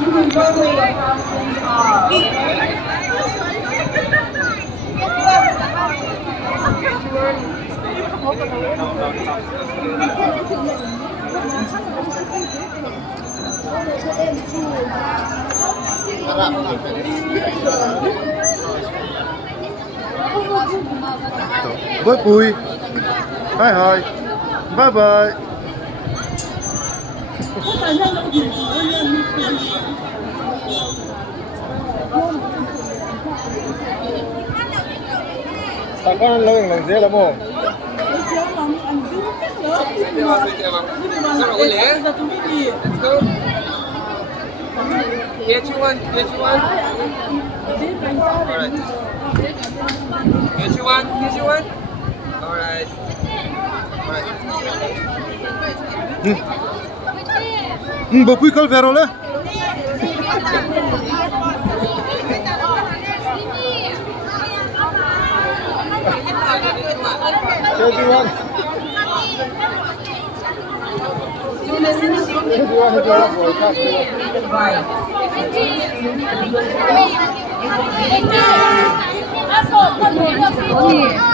You can go where your costumes are. Bye bye. Hi hi. Bye bye. Sao con lâu lần dễ lắm không? Let's go. Get you one. Get you one. Alright. Get you one. Get you one. Alright. Bố quý câu về rồi đấy. Everyone. Right.